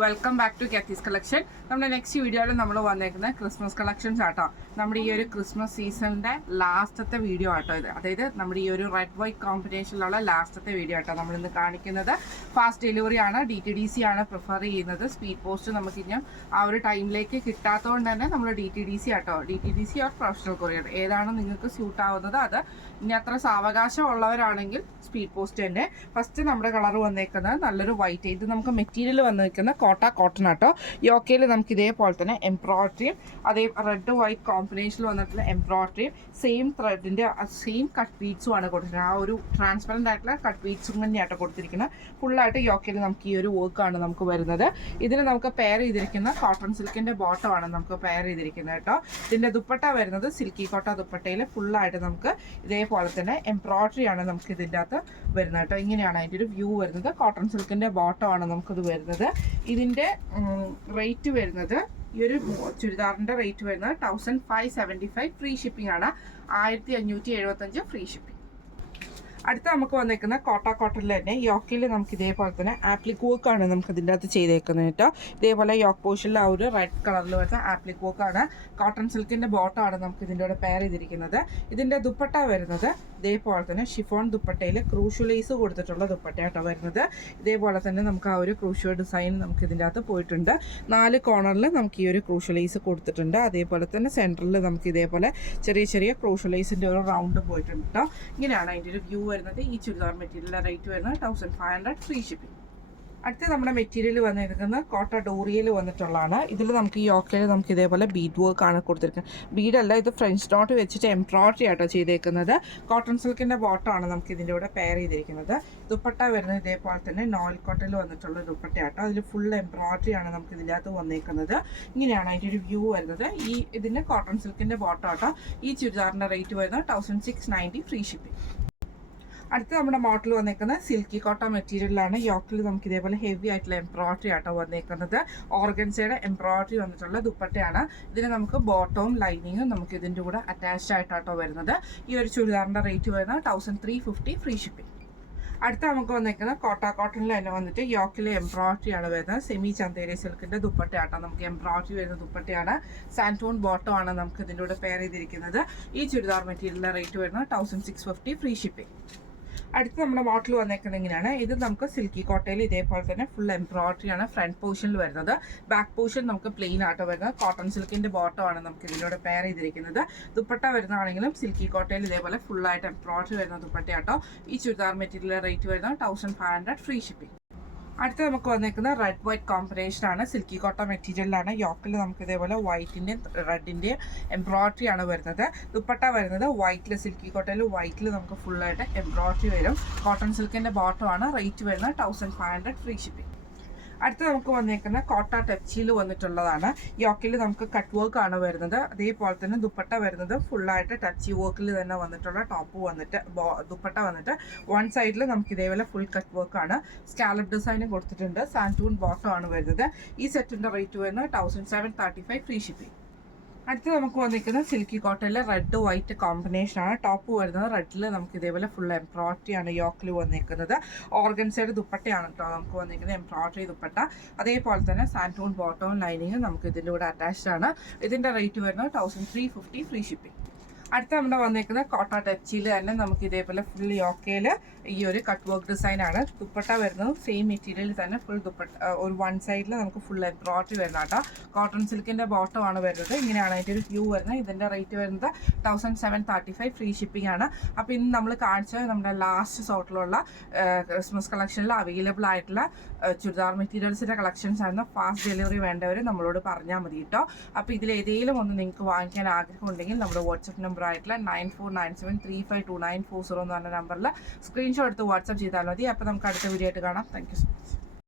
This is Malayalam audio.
Welcome back to Kathy's collection. നമ്മുടെ നെക്സ്റ്റ് വീഡിയോയിൽ നമ്മൾ വന്നേക്കുന്നത് ക്രിസ്മസ് കളക്ഷൻസ് ആട്ടോ. നമ്മുടെ ഈ ഒരു ക്രിസ്മസ് സീസണിൻ്റെ ലാസ്റ്റത്തെ വീഡിയോ ആട്ടോ ഇത്. അതായത് നമ്മുടെ ഈ ഒരു റെഡ് വൈറ്റ് കോമ്പിനേഷനിലുള്ള ലാസ്റ്റത്തെ വീഡിയോ ആട്ടോ നമ്മളിന്ന് കാണിക്കുന്നത്. ഫാസ്റ്റ് ഡെലിവറി ആണ്, DTDC ആണ് പ്രിഫർ ചെയ്യുന്നത്. സ്പീഡ് പോസ്റ്റ് നമുക്ക് ഇനിയും ആ ഒരു ടൈമിലേക്ക് കിട്ടാത്തതുകൊണ്ട് തന്നെ നമ്മൾ DTDC ആട്ടോ. DTDC ഓർ പ്രൊഫഷണൽ കൊറിയർ ഏതാണ് നിങ്ങൾക്ക് സ്യൂട്ട് ആവുന്നത് അത്. ഇനി അത്ര സാവകാശം ഉള്ളവരാണെങ്കിൽ സ്പീഡ് പോസ്റ്റ് തന്നെ. ഫസ്റ്റ് നമ്മുടെ കളർ വന്നേക്കുന്നത് നല്ലൊരു വൈറ്റ്. ഇത് നമുക്ക് മെറ്റീരിയൽ വന്നിരിക്കുന്ന കോട്ടൺ ആട്ടോ. യോക്കയിൽ നമുക്ക് ഇതേപോലെ തന്നെ എംബ്രോയിഡറിയും അതേ റെഡ് വൈറ്റ് കോമ്പിനേഷനിൽ വന്നിട്ടുള്ള എംബ്രോയിഡറിയും സെയിം ത്രെഡിൻ്റെ സെയിം കട്ട് ബീഡ്സും ആണ് കൊടുത്തിരിക്കുന്നത്. ആ ഒരു ട്രാൻസ്പെറൻ്റ് ആയിട്ടുള്ള കട്ട് ബീഡ്സും തന്നെയാട്ടോ കൊടുത്തിരിക്കുന്നത്. ഫുള്ളായിട്ട് യോക്കയിൽ നമുക്ക് ഈ ഒരു വർക്കാണ് നമുക്ക് വരുന്നത്. ഇതിന് നമുക്ക് പെയർ ചെയ്തിരിക്കുന്ന കോട്ടൺ സിൽക്കിൻ്റെ ബോട്ടമാണ് നമുക്ക് പെയർ ചെയ്തിരിക്കുന്നത് കേട്ടോ. ഇതിൻ്റെ ദുപ്പട്ട വരുന്നത് സിൽക്കി കോട്ട ദുപ്പട്ടയിൽ ഫുള്ളായിട്ട് നമുക്ക് ഇതേപോലെ തന്നെ എംബ്രോയിഡറിയാണ് നമുക്ക് ഇതിൻ്റെ അകത്ത് വരുന്നത് കേട്ടോ. ഇങ്ങനെയാണ് അതിൻ്റെ ഒരു വ്യൂ വരുന്നത്. കോട്ടൺ സിൽക്കിൻ്റെ ബോട്ടമാണ് നമുക്കിത് വരുന്നത്. ഇതിൻ്റെ റേറ്റ് വരുന്നത് ഈ ഒരു ചുരിദാറിൻ്റെ റേറ്റ് വരുന്നത് 1575 ഫ്രീ ഷിപ്പിംഗ് ആണ്. 1575 ഫ്രീ ഷിപ്പിംഗ്. അടുത്ത നമുക്ക് വന്നേക്കുന്ന കോട്ടണിൽ തന്നെ യോക്കിൽ നമുക്ക് ഇതേപോലെ തന്നെ ആപ്ലിക് വർക്കാണ് നമുക്ക് ഇതിൻ്റെ അകത്ത് ചെയ്തേക്കുന്നത് കേട്ടോ. ഇതേപോലെ യോക്ക് പോർഷനിൽ ആ ഒരു റെഡ് കളറിൽ വരുന്ന ആപ്ലിക് വർക്കാണ്. കോട്ടൺ സിൽക്കിൻ്റെ ബോട്ടമാണ് നമുക്ക് ഇതിൻ്റെ കൂടെ പെയർ ചെയ്തിരിക്കുന്നത്. ഇതിൻ്റെ ദുപ്പട്ട വരുന്നത് ഇതേപോലെ തന്നെ ഷിഫോൺ ദുപ്പട്ടയിൽ ക്രൂഷ്യൽ ലേസ് കൊടുത്തിട്ടുള്ള ദുപ്പട്ടയാട്ടോ വരുന്നത്. ഇതേപോലെ തന്നെ നമുക്ക് ആ ഒരു ക്രൂഷ്യൽ ഡിസൈൻ നമുക്ക് ഇതിൻ്റെ അകത്ത് പോയിട്ടുണ്ട്. 4 കോർണറിൽ നമുക്ക് ഈ ഒരു ക്രൂഷ്യൽ ലേസ് കൊടുത്തിട്ടുണ്ട്. അതേപോലെ തന്നെ സെൻറ്ററിൽ നമുക്ക് ഇതേപോലെ ചെറിയ ചെറിയ ക്രൂഷ്യൽ ലേസിൻ്റെ ഒരു റൗണ്ട് പോയിട്ടുണ്ട് കേട്ടോ. ഇങ്ങനെയാണ് അതിൻ്റെ ഒരു വ്യൂ വരുന്നത്. ഈ ചുരിദാർ മെറ്റീരിയലിൻ്റെ റേറ്റ് വരുന്നത് 1500 ഫ്രീ ഷിപ്പിംഗ്. അടുത്ത നമ്മുടെ മെറ്റീരിയൽ വന്നിരിക്കുന്നത് കോട്ട ഡോറിയയിൽ വന്നിട്ടുള്ളതാണ്. ഇതിൽ നമുക്ക് ഈ യോക്കയിൽ നമുക്ക് ഇതേപോലെ ബീഡ് വർക്കാണ് കൊടുത്തിരിക്കുന്നത്. ബീഡല്ല, ഇത് ഫ്രഞ്ച് നോട്ട് വെച്ചിട്ട് എംബ്രോയിഡറി ആട്ടോ ചെയ്തേക്കുന്നത്. കോട്ടൺ സിൽക്കിൻ്റെ ബോട്ടമാണ് നമുക്ക് ഇതിൻ്റെ കൂടെ പെയർ ചെയ്തിരിക്കുന്നത്. ദുപ്പട്ട വരുന്നത് ഇതേപോലെ തന്നെ നോയിൽ കോട്ടയിൽ വന്നിട്ടുള്ള ദുപ്പട്ടയാട്ടോ. അതിൽ ഫുൾ എംബ്രോയിഡറി ആണ് നമുക്ക് ഇതിൻ്റെ അകത്ത് വന്നേക്കുന്നത്. ഇങ്ങനെയാണ് അതിൻ്റെ ഒരു വ്യൂ വരുന്നത്. ഇതിൻ്റെ കോട്ടൺ സിൽക്കിൻ്റെ ബോട്ടം ആട്ടോ. ഈ ചുരിദാറിൻ്റെ റേറ്റ് വരുന്നത് 1690 ഫ്രീ ഷിപ്പിംഗ്. അടുത്ത നമ്മുടെ മോഡൽ വന്നേക്കുന്നത് സിൽക്കി കോട്ട മെറ്റീരിയലാണ്. യോക്കിൽ നമുക്ക് ഇതേപോലെ ഹെവി ആയിട്ടുള്ള എംബ്രോയിഡറി ആട്ടോ വന്നേക്കുന്നത്. ഓർഗൻസയുടെ എംബ്രോയിഡറി വന്നിട്ടുള്ള ദുപ്പട്ടയാണ്. ഇതിന് നമുക്ക് ബോട്ടവും ലൈനിങ്ങും നമുക്ക് ഇതിൻ്റെ കൂടെ അറ്റാച്ച്ഡ് ആയിട്ടാട്ടോ വരുന്നത്. ഈ ഒരു ചുരിദാറിൻ്റെ റേറ്റ് വരുന്നത് 1350 ഫ്രീ ഷിപ്പിംഗ്. അടുത്ത നമുക്ക് വന്നേക്കുന്നത് കോട്ടണിൽ തന്നെ വന്നിട്ട് യോക്കിലെ എംബ്രോയിഡറി ആണ് വരുന്നത്. സെമി ചന്തേരി സിൽക്കിൻ്റെ ദുപ്പട്ടയാട്ടോ നമുക്ക് എംബ്രോയിഡറി വരുന്ന ദുപ്പട്ടയാണ്. സാൻറ്റൂൺ ബോട്ടം ആണ് നമുക്ക് ഇതിൻ്റെ കൂടെ പെയർ ചെയ്തിരിക്കുന്നത്. ഈ ചുരിദാർ മെറ്റീരിയലിൻ്റെ റേറ്റ് വരുന്നത് 1650 ഫ്രീ ഷിപ്പിംഗ്. അടുത്ത് നമ്മുടെ മോഡൽ വന്നേക്കുന്നത് ഇങ്ങനെയാണ്. ഇത് നമുക്ക് സിൽക്കി കോട്ടയിൽ ഇതേപോലെ തന്നെ ഫുൾ എംബ്രോയിഡറി ആണ് ഫ്രണ്ട് പോർഷനിൽ വരുന്നത്. ബാക്ക് പോർഷൻ നമുക്ക് പ്ലെയിൻ ആട്ടോ വരുന്നത്. കോട്ടൺ സിൽക്കിൻ്റെ ബോട്ടമാണ് നമുക്ക് ഇതിലൂടെ പെയർ ചെയ്തിരിക്കുന്നത്. ദുപ്പട്ട വരുന്നതാണെങ്കിലും സിൽക്കി കോട്ടയിൽ ഇതേപോലെ ഫുള്ളായിട്ട് എംബ്രോയിഡറി വരുന്ന ദുപ്പട്ടയാട്ടോ. ഈ ചുരിദാർ മെറ്റീരിയൽ റേറ്റ് വരുന്നത് 1500 ഫ്രീ ഷിപ്പിംഗ്. അടുത്ത നമുക്ക് വന്നേക്കുന്നത് റെഡ് വൈറ്റ് കോമ്പിനേഷൻ ആണ്. സിൽക്കി കോട്ട മെറ്റീരിയലാണ്. യോക്കിൽ നമുക്ക് ഇതേപോലെ വൈറ്റിൻ്റെയും റെഡിൻ്റെയും എംബ്രോയിഡറി ആണ് വരുന്നത്. ദുപ്പട്ട വരുന്നത് വൈറ്റിൽ സിൽക്കി കോട്ടയിൽ വൈറ്റിൽ നമുക്ക് ഫുള്ളായിട്ട് എംബ്രോയിഡറി വരും. കോട്ടൺ സിൽക്കിൻ്റെ ബോട്ടമാണ്. റേറ്റ് വരുന്നത് 1500 ഫ്രീ ഷിപ്പിംഗ്. അടുത്ത് നമുക്ക് വന്നേക്കുന്ന കോട്ട ടച്ചിൽ വന്നിട്ടുള്ളതാണ്. യോക്കിൽ നമുക്ക് കട്ട് വർക്ക് ആണ് വരുന്നത്. അതേപോലെ തന്നെ ദുപ്പട്ട വരുന്നത് ഫുള്ളായിട്ട് ടച്ച് വർക്കിൽ തന്നെ വന്നിട്ടുള്ള ടോപ്പ് വന്നിട്ട് ദുപ്പട്ട വന്നിട്ട് വൺ സൈഡിൽ നമുക്ക് ഇതേപോലെ ഫുൾ കട്ട് വർക്കാണ്. സ്കാലപ്പ് ഡിസൈനും കൊടുത്തിട്ടുണ്ട്. സാൻറ്റൂൺ ബോട്ടം ആണ് വരുന്നത്. ഈ സെറ്റിൻ്റെ റേറ്റ് വരുന്നത് 1735 ഫ്രീ ഷിപ്പിംഗ്. അടുത്ത് നമുക്ക് വന്നിരിക്കുന്നത് സിൽക്കി കോട്ടണിലെ റെഡ് വൈറ്റ് കോമ്പിനേഷനാണ്. ടോപ്പ് വരുന്നത് റെഡിൽ നമുക്ക് ഇതേപോലെ ഫുൾ എംബ്രോയിഡറി ആണ് യോക്കിൽ വന്നിരിക്കുന്നത്. ഓർഗൻസയുടെ ദുപ്പട്ടയാണ് കേട്ടോ നമുക്ക് വന്നിരിക്കുന്നത് എംബ്രോയിഡറി ദുപ്പട്ട. അതേപോലെ തന്നെ സാൻറ്റൂൺ ബോട്ടവും ലൈനിങ്ങും നമുക്ക് ഇതിൻ്റെ കൂടെ അറ്റാച്ച്ഡ് ആണ്. ഇതിൻ്റെ റേറ്റ് വരുന്നത് 1350 ഫ്രീ ഷിപ്പിംഗ്. അടുത്ത നമ്മുടെ വന്നിരിക്കുന്നത് കോട്ട ടച്ചിൽ തന്നെ നമുക്ക് ഇതേപോലെ ഫുൾ യോക്കയിൽ ഈ ഒരു കട്ട് വർക്ക് ഡിസൈൻ ആണ്. ദുപ്പട്ട വരുന്നത് സെയിം മെറ്റീരിയൽ തന്നെ ഫുൾ ദുപ്പട്ട ഒരു വൺ സൈഡിൽ നമുക്ക് ഫുൾ എംബ്രോയിഡറി വരുന്ന കേട്ടോ. കോട്ടൺ സിൽക്കിൻ്റെ ബോട്ടമാണ് വരുന്നത്. ഇങ്ങനെയാണ് അതിൻ്റെ ഒരു വ്യൂ വരുന്നത്. ഇതിൻ്റെ റേറ്റ് വരുന്നത് 1735 ഫ്രീ ഷിപ്പിംഗ് ആണ്. അപ്പോൾ ഇന്ന് നമ്മൾ കാണിച്ചത് നമ്മുടെ ലാസ്റ്റ് സോട്ടിലുള്ള ക്രിസ്മസ് കളക്ഷനിൽ അവൈലബിൾ ആയിട്ടുള്ള ചുരിദാർ മെറ്റീരിയൽസിൻ്റെ കളക്ഷൻസ് ആയിരുന്നു. ഫാസ്റ്റ് ഡെലിവറി വേണ്ടവർ നമ്മളോട് പറഞ്ഞാൽ മതി കേട്ടോ. അപ്പോൾ ഇതിലേതെങ്കിലും ഒന്ന് നിങ്ങൾക്ക് വാങ്ങിക്കാൻ ആഗ്രഹമുണ്ടെങ്കിൽ നമ്മുടെ വാട്സപ്പ് നമ്പർ ആയിട്ടുള്ള 9497352940 എന്ന് പറഞ്ഞ നമ്പറിൽ സ്ക്രീൻഷോട്ട് എടുത്ത് വാട്സപ്പ് ചെയ്താൽ മതി. അപ്പോൾ നമുക്ക് അടുത്ത വീഡിയോ ആയിട്ട് കാണാം. Thank you so much.